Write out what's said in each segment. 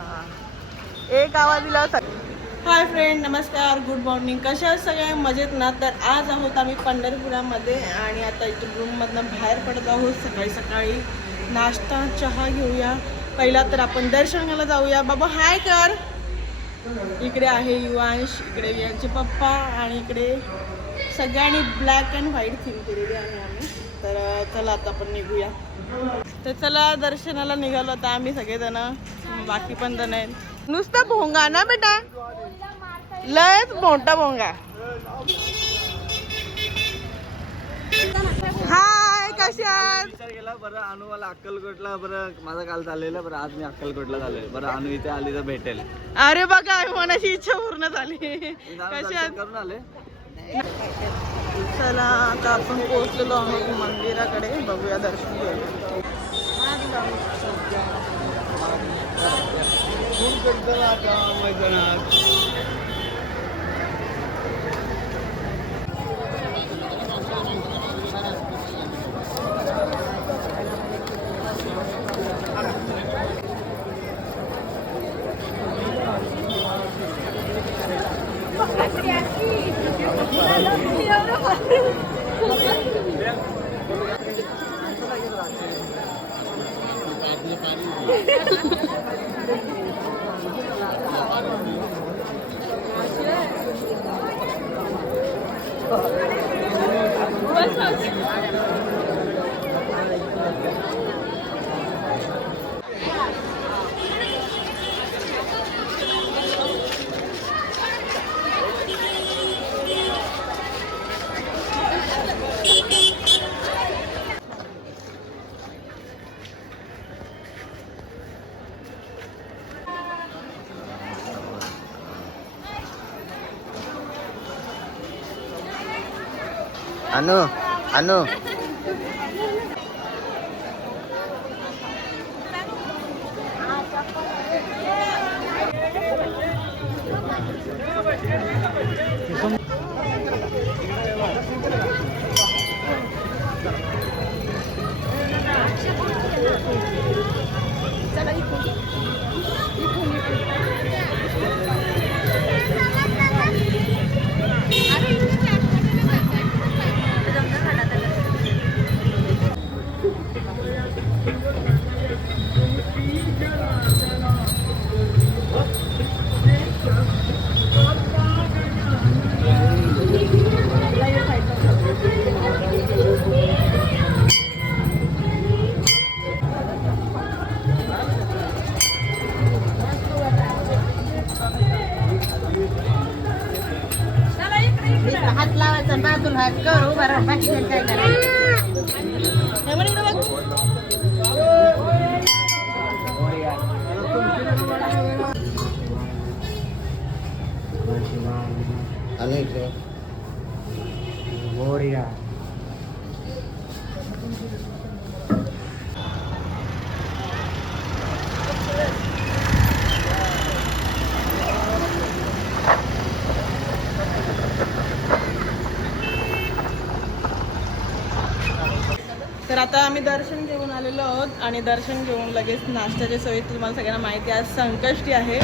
एक आवाज दिला हाय फ्रेंड नमस्कार गुड मॉर्निंग. कशा सगळे? मजेत ना? तर आज आहोत आम्ही पंढरपुरामध्ये आणि आता इथून रूममधनं बाहेर पडत आहोत सकाळी सकाळी. नाश्ता चहा घेऊया. पहिला तर आपण दर्शनाला जाऊया. बाबा हाय कर. इकडे आहे युवांश इकडे यांचे पप्पा आणि इकडे सगळ्यांनी ब्लॅक अँड व्हाईट थीम केलेली आहे आम्ही. तर चला आता आपण निघूया. तर चला दर्शनाला निघालो आता आम्ही सगळेजण. बाकी पण जण आहेत. नुसता भोंगा ना बेटा? लयच मोठा भोंगा. हाय विचार केला बरं अनु मला अक्कलकोटला बरं माझा काल चाललेला बरं आज मी अक्कलकोटला झालोय बरं अनु इथे आली तर भेटेल. अरे बघा मनाची इच्छा पूर्ण झाली. कशात करून आले. चला आता आपण पोहोचलेलो आहोत मंदिराकडे. बघूया दर्शन घेऊया मैदानात. Başka. अनु अनु हात लावायचा बाजूला हात कर उभा राहा बाकी काय करायचं हे म्हणे इकडे बघ. अनु इकडे तर आता आम्ही दर्शन घेऊन आलेलो आहोत आणि दर्शन घेऊन लगेच नाश्त्याच्या सोयी तुम्हाला सगळ्यांना माहिती आहे. आज संकष्टी आहे.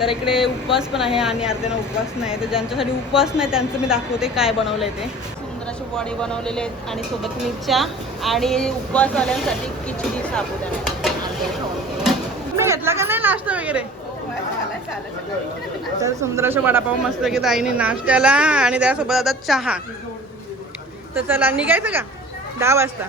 तर इकडे उपवास पण आहे आणि अर्ध्याना उपवास नाही. तर ज्यांच्यासाठी उपवास नाही त्यांचं मी दाखवते काय बनवलं आहे ते. सुंदर अशी बॉडी बनवलेले आहेत आणि सोबत मिरच्या आणि उपवासवाल्यांसाठी खिचडी साबुदाणा तुम्ही घेतला का नाही नाश्ता वगैरे? तर सुंदर वडापाव मस्त की ताईने नाश्त्याला आणि त्यासोबत आता चहा. तर चला निघायचं का? दहा वाजता.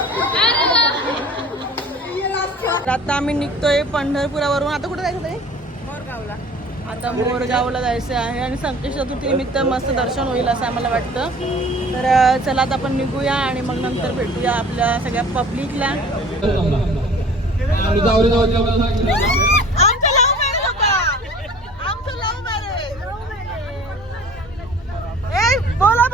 आता आम्ही निघतोय पंढरपुरावरून. आता कुठे जायचं मोरगावला. आता मोरगावला जायचं आहे आणि संकेश चतुर्थी निमित्त मस्त दर्शन होईल असं आम्हाला वाटतं. तर चला आता आपण निघूया आणि मग नंतर भेटूया आपल्या सगळ्या पब्लिकला. बोला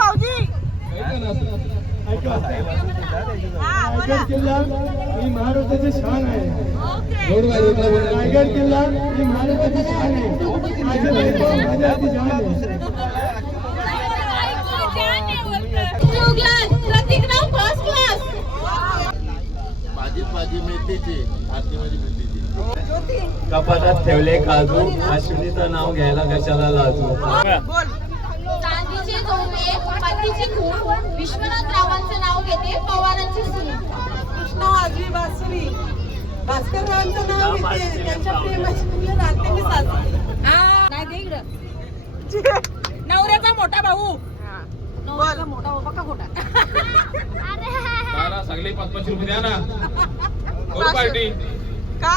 शान आहे. रायगड किल्ला ही महाराष्ट्राची शान आहे. माझे वैभव माझ्या हाती जान कपाटात ठेवले काजू अश्विनीचं नाव घ्यायला कशाला लाजू? चांदीचे विश्वनाथ रावांचं नाव घेते पवारांची सून. कृष्णा वाजवी बासुरी भास्कररावांचं नाव घेते. त्यांच्या प्रेमाची राहते मी नवऱ्याचा मोठा भाऊ. बोल. मोठा बाबा का खोटा. सगळे पाच पाचशे रुपये द्या ना. करू पार्टी? का?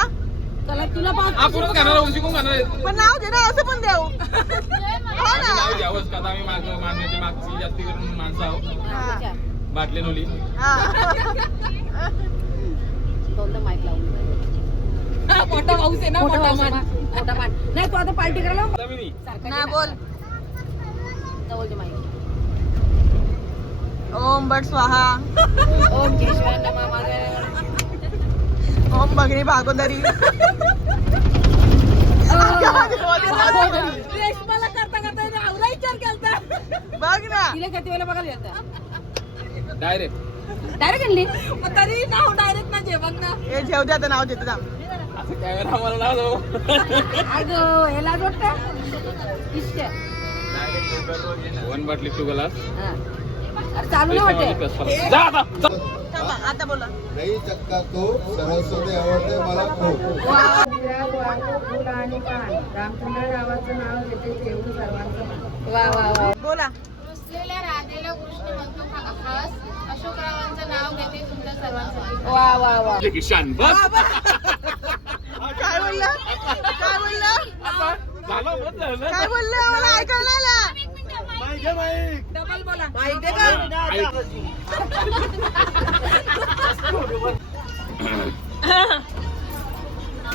चला तुला पाच आपणच खाणार आहोत शिकून खाणार आहेत पण नाव दे ना असं पण देऊ. हो ना. नाव द्यावंच का आता आम्ही माग मागण्याची मागची जास्ती करून माणसं आहोत. बाटले नोली. हा. दोनदा माईक लावून मोठा भाऊस आहे ना मोठा मान. मोठा मान. नाही तू आता पार्टी करायला आता मी नाही. ना बोल. ओम भट स्वाहा. ओम ओम भगनी भागोदरी. रेशमाला करता करता विचार केलता. बघ ना. तिला किती वेळेला बघायला येतं? डायरेक्ट डायरेक्ट आणली. मग तरी नाव डायरेक्ट ना जेवण ना. हे जेव द्या आता नाव देतो कॅमेरा नाव जाऊ अगं ह्याला वाटतं इश्य वन बाटली टू ग्लास हा. अरे चालू नाही वाटते जा आता जा. थांबा, आता बोला दही चक्का तो सरस्वती आवडते मला खूप वा वा वा बोला रुसलेल्या राधेला कृष्ण म्हणतो खा- खास अशोकरावांचं नाव घेते तुमच्या सर्वांसाठी वा वा वा किशान बस बोलला? काय बोलला? काय बोलला? मला ऐकायला आला. डबल बोला माहिती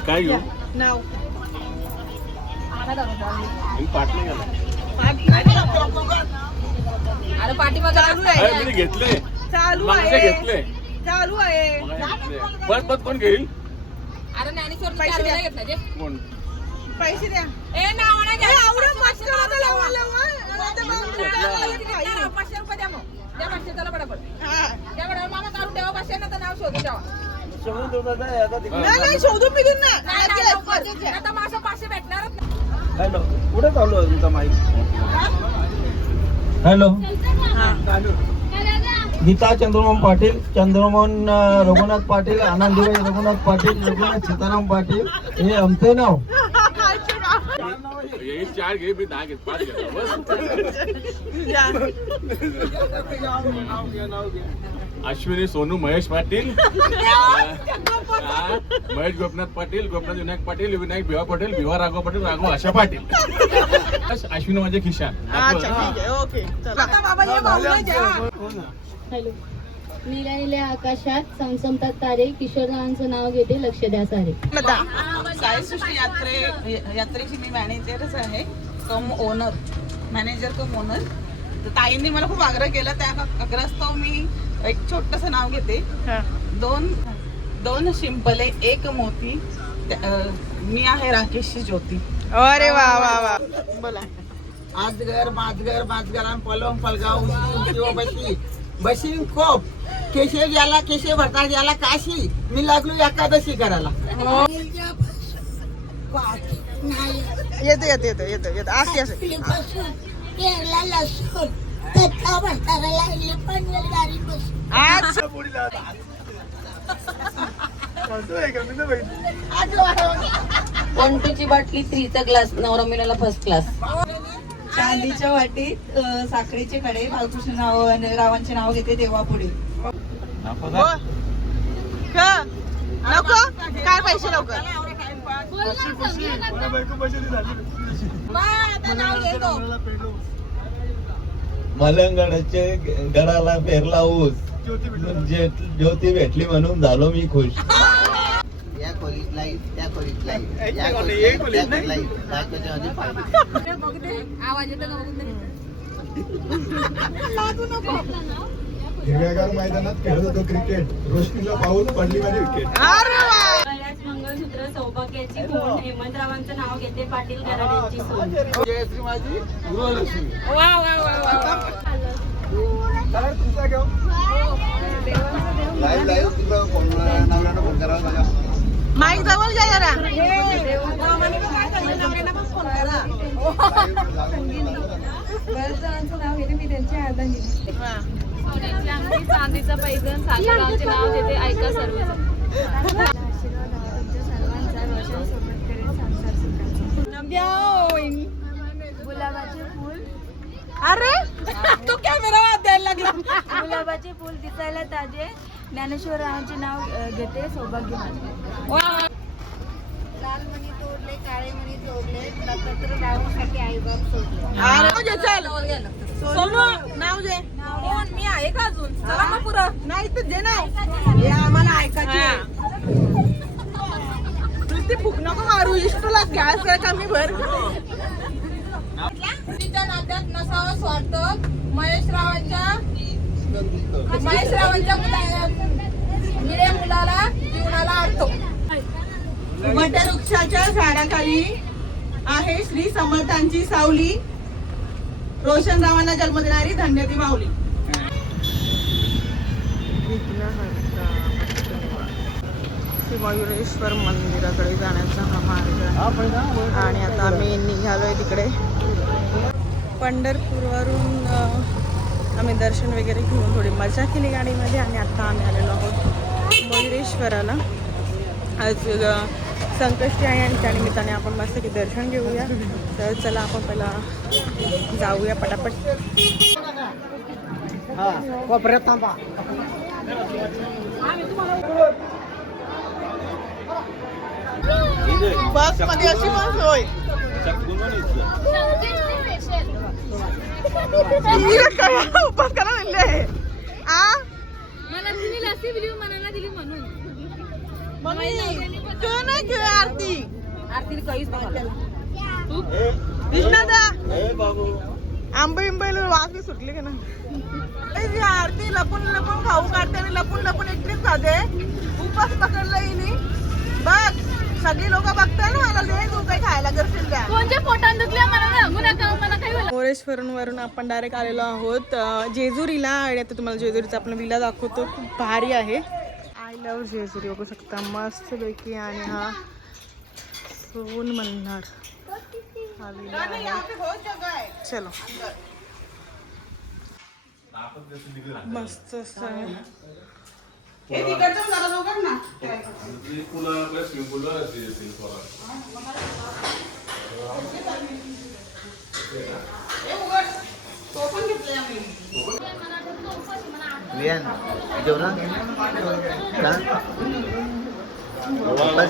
काय घेऊ? नाव. अरे पाठीमागं चालू आहे. मी घेतले. चालू मागचे आहे. चालू आहे. बस बस कोण घेईल? अरे ज्ञानेश्वर पैसे द्या. घेतला जे. कोण? पैसे द्या. ए नाव नाही ए, आवडं मस्त होतं. आता. पाचशे रुपये द्या. मग. द्या पाचशे त्याला पटापट हा. द्या बडा मामा काढून ठेवा. पाचशे ना तर नाव शोधून नाही नाही शोधून बिधून ना. नाही, आज नाही, गेलं, लवकर. गरजेचं आहे. आता माझं पाचशे भेटणारच नाही. कुठे चालू आहे तुमचा माईक? हॅलो. हा. गीता चंद्रमोहन पाटील चंद्रमोहन रघुनाथ पाटील आनंदीबाई रघुनाथ पाटील रघुनाथ सीताराम पाटील हे आमचे नाव. हे चार घे मी दहा घेत पाच घेतो बस. या. अश्विनी सोनू महेश पाटील. महेश गोपनाथ पाटील गोपनाथ विनायक पाटील विनायक भिवा पाटील भिवा राघव पाटील राघव आशा पाटील. अश्विनी माझे खिशान हॅलो. निल्या निल्या आकाशात चमचमतात तारे किशोररावांचं नाव घेते लक्ष द्या सारे. लता. साईसृष्टी यात्रे यात्रेची मी मॅनेजरच आहे. Cum owner manager cum owner तर ताईंनी मला खूप आग्रह केला. त्या आग्रहास्तव मी एक छोटस नाव घेते. दोन दोन शिंपले एक मोती. मी आहे राकेशची ज्योती. अरे वा वा वा. बोला. आजगर माजगर माजगरान पलंग पलगाव किंवा बशी बशी कोप केशव याला केशव भरताळ याला काशी मी लागलो एकादशी करायला. येतो येतो येतो येतो येतो. असते असते आज वन टूची बाटली थ्रीचा ग्लास नवरा मिळाला फर्स्ट क्लास चांदीच्या वाटीत साखरेचे कडे बाळकृष्ण नाव रावांचे नाव घेते देवा पुढे. हो. का? नको. काय पैसे लवकर? मलंगडाचे गडाला फेरला ऊस. म्हणजे ज्योती भेटली म्हणून झालो मी खुश. लाइट त्या खोलीत लाइट या खोलीत लाइट, त्या खोलीत लाइट बायकोच्या मध्ये पाणी. आवाज येतो का बघून तरी? हिरव्यागार मैदानात खेळत होतो क्रिकेट रोशनीला पाहून पडली माझी विकेट मंगळसूत्र सौभाग्याची खूण. हेमंतरावांचं नाव घेते पाटील गराड्यांची सून. जयश्री माझी गृहलक्ष्मी वा वा वा वा काय तुमचा घेऊ लाईव्ह लाईव्ह तुझा फोन नवऱ्यानं फोन करावा माझ्या माईक जवळ घ्या जरा. सोन्याची अंगठी चांदीचा पैजण सासरगावचे नाव घेते ऐका सर्वजण गुलाबाचे फुल अरे तू कॅमेरा द्यायला लागला. गुलाबाचे फुल दिसायला ताजे. ज्ञानेश्वर रावांचे नाव घेते सौभाग्य माझे. लाल मणी तोडले काळे मणी तोडले नक्षत्र राहूसाठी आईबाप सोडले. अरे चल. सोनू नाव दे मी आहे का अजून? चला मग पुरं नाही तर नाही हे आम्हाला ऐकायचे. फुक नको मारू इष्टला गॅस काय कमी भर. नात्यात नसावा स्वार्थ महेश रावांच्या महेश रावांच्या मुला मिळे मुलाला जीवनाला अर्थ वटवृक्षाच्या झाडाखाली आहे श्री समर्थांची सावली. रोशनरावांना जन्म देणारी धन्यती माऊली. श्री मयुरेश्वर मंदिराकडे जाण्याचा हा मार्ग आणि आता आम्ही निघालोय तिकडे. पंढरपूरवरून आम्ही दर्शन वगैरे घेऊन थोडी मजा केली गाडीमध्ये आणि आता आम्ही आलेलो आहोत मयुरेश्वराला. आज संकष्टी आहे आणि त्यानिमित्ताने आपण मस्त की दर्शन घेऊया. तर चला आपण पहिला जाऊया पटापट. बसमध्ये अशी पण सोय. उपास करा दिले आ? मला तिने लसी दिली मनाला दिली म्हणून. मम्मी तू नाही खेळ आरती. आरतीने काहीच कृष्णादा आंबे बिंबे वास बी सुटले का ना ती आरती लपून लपून खाऊ काढते आणि लपून लपून एकटीच खाते. उपास पकडला हिने. बघ सगळी लोक बघताय ना मला दे तू काही खायला करशील त्या. कोणत्या पोटात दुखल्या? मला सांगू नका मला काही मोरेश्वरून वरून आपण डायरेक्ट आलेलो आहोत. जेजुरीला आणि आता तुम्हाला जेजुरीचा आपण विला दाखवतो. खूप भारी आहे. आय लव्ह जेजुरी बघू शकता मस्त पैकी आणि हा सोन मल्हार हा विला आहे. चलो. मस्त असं आहे.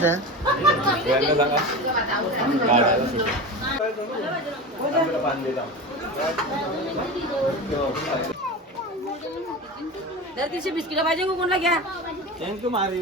आहे त्या दिवशी बिस्किट पाहिजे का कोणला घ्या थँक्यू मारी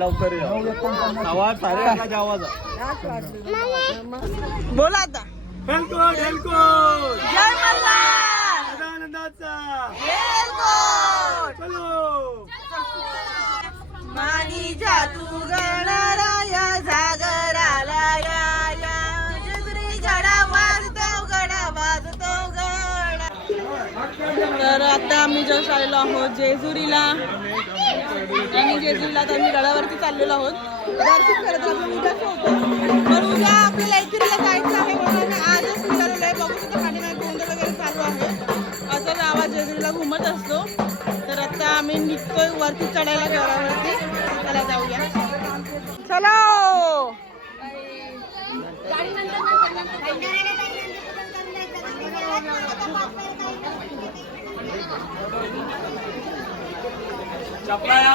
लवकर आवाज सारे आकाश आवाज बोला आता. जय मल्हार एलकोट! मानी जादू गणाराया जागराला या या गडा वाजतो गडा वाजतो गडा तर आता आम्ही जस्ट आलेलो आहोत जेजुरीला. आणि जेजुरीला तर आम्ही गडावरती चाललेलो आहोत. दर्शन करत आपण उद्याच होतो. पण उद्या आपल्याला एकविरीला जायचं आहे म्हणून आजच निघालेलो आहे. बघू शकतो पाठीमागे गोंधळ वगैरे चालू आहे. असाच आवाज जेजुरीला घुमत असतो. तर आता आम्ही निघतोय वरती चढायला गडावरती चला जाऊया. चलो! चपला या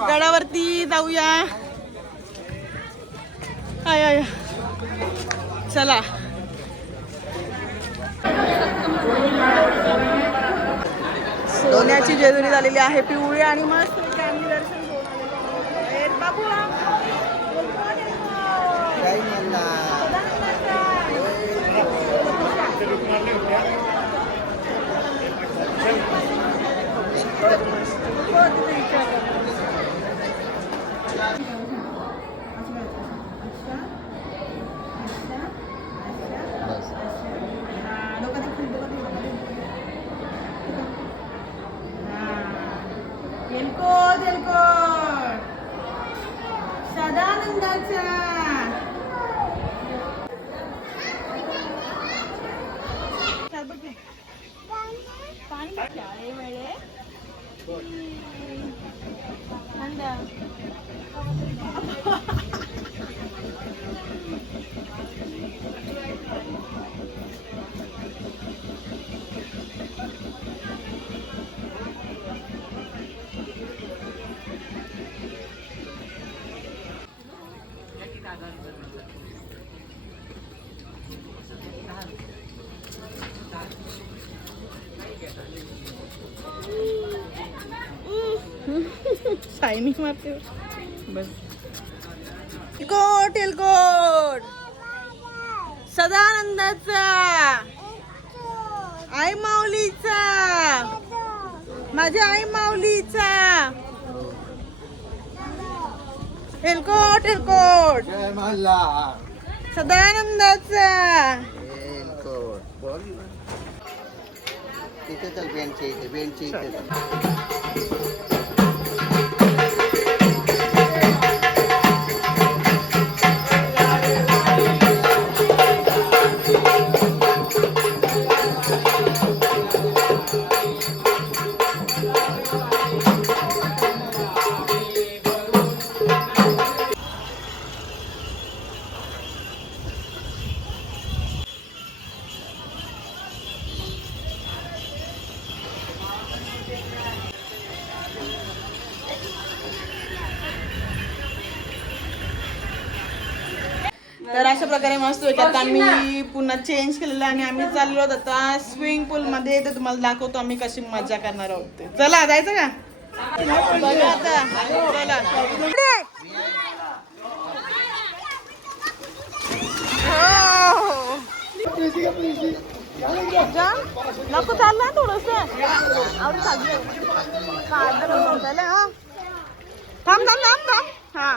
गडावरती जाऊया. आय आय. चला. सोन्याची जेजुरी झालेली आहे पिवळी आणि मस्त दर्शन आलेलो आहोत. शायनिंग मारते. बस. तेलकोट तेलकोट सदानंदाचा. आई माऊलीचा. माझ्या आई माऊलीचा. जय मल्हार सदानंदाचा. बोल तिथे चल बेंचच्या इथे बेंचच्या इथे आम्ही पुन्हा चेंज केलेलं आणि आम्ही चाललो आहोत आता स्विमिंग पूल मध्ये. तर तुम्हाला दाखवतो आम्ही कशी मजा करणार आहोत ते. चला जायचं का? बघा आता. चला. नको चालला थोडस. थांब थांब थांब थांब. हा.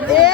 there.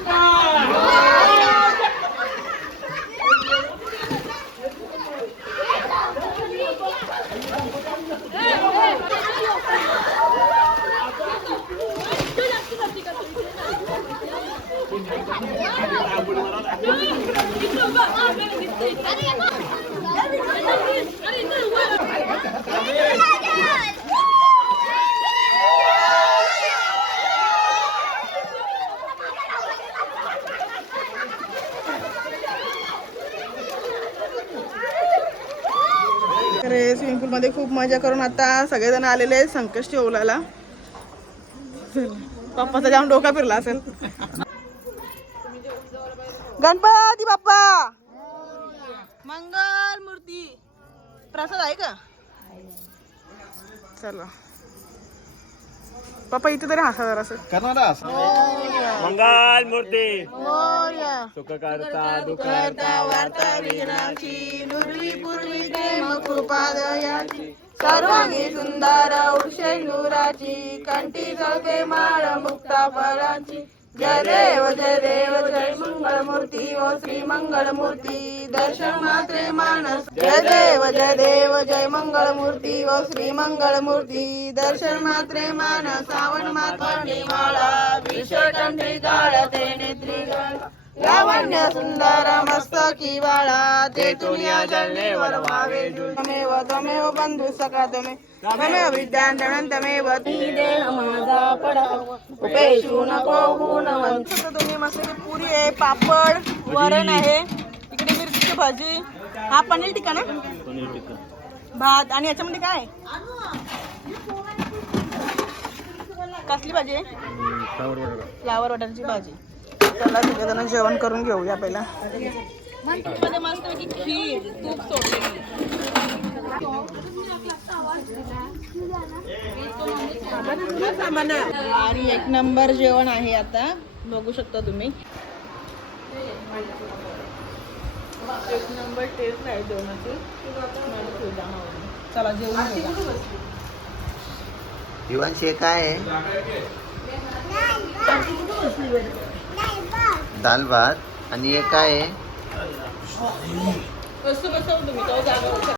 अरे स्विमिंग पूल मध्ये खूप मजा करून आता सगळेजण आलेले आहेत संकष्टी ओलाला. पप्पाचा जाम डोका फिरला असेल. गणपती बाप्पा! मंगल मूर्ती. प्रसाद आहे का? चला. पप्पा इथे तरी हसा जरा मंगल मूर्ती. मोरया. सुख करता करता वार्ता नुरवी पूर्वी पादयाची सर्वांगी सुंदर उर्षेंदुराची कंठी चौके माळ मुक्ता फळाची. जय देव जय देव जय मंगळ मूर्ती ओ श्री मंगळ मूर्ती दर्शन मात्रे मानस. जय देव जय देव जय मंगळ मूर्ती ओ श्री मंगळ मूर्ती दर्शन मात्रे मानस श्रावण मात्रे माळा विश्वकंठी गाळ ते नेत्री लावण्य सुंदर मस्तकी बाळा ते तुनिया जळणे वरवावे तमेव तमेव बंधू सखा तमे. तमेव विद्यान तमेव देह माझा पडा. उपेशू नको गुणवंत तुम्ही मस्त पुरी आहे पापड वरण आहे. इकडे मिरचीची भाजी. हा पनीर टिक्का ना? भात. आणि याच्यामध्ये काय? कसली भाजी आहे? फ्लावर बटाट्याची भाजी. चला सगळेजण जेवण करून घेऊया पहिला. मध्ये मस्त खीर तूप सोडलेली आणि एक नंबर जेवण आहे आता. बघू शकता तुम्ही. एक नंबर टेस्ट आहे जेवणाची चला जेवण काय आहे. दाल भात. आणि हे काय आहे?